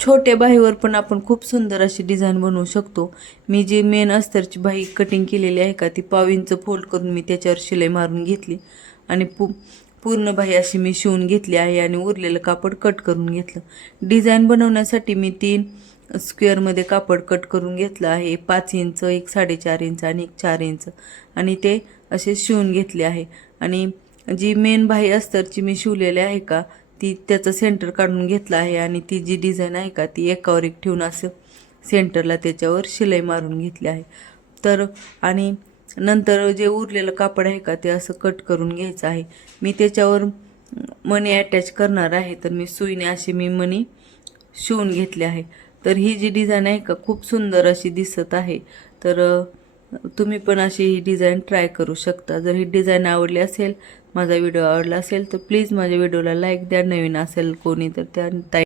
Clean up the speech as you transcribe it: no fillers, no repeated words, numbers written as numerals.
छोट्या बाहीवर पण आपण खूप सुंदर अशी डिझाईन बनवू शकतो। मी जी मेन अस्तरची बाही कटिंग केलेली आहे का ती 1/2 इंच फोल्ड करून मी त्याच्यावर शिलाई मारून घेतली आणि पूर्ण बाही अशी मी शिवून घेतली आहे आणि उरलेलं कापड कट करून घेतलं। डिझाईन बनवण्यासाठी मी 3 स्क्वेअरमध्ये कापड कट करून घेतलं आहे। 5 इंच, एक 4.5 इंच आणि एक 4 इंच आणि ते असे शिवून घेतले आहे। आणि जी मेन बाही अस्तरची मी शिवलेली आहे का ती त्याचं सेंटर काढून घेतलं आहे आणि ती जी डिझाईन आहे का ती एकावर एक ठेवून असं सेंटरला त्याच्यावर शिलाई मारून घेतली आहे। तर आणि नंतर जे उरलेलं कापड आहे का ते असं कट करून घ्यायचं आहे। मी त्याच्यावर मणी अटॅच करणार आहे, तर मी सुईने अशी मी मणी शिवून घेतले आहे। तर ही जी डिझाईन आहे का खूप सुंदर अशी दिसत आहे। तर तुम्ही पण अशी ही डिझाईन ट्राय करू शकता। जर ही डिझाईन आवडली असेल, माझा व्हिडिओ आवडला असेल तर प्लीज माझ्या व्हिडिओला लाईक द्या। नवीन असेल कोणी तर त्या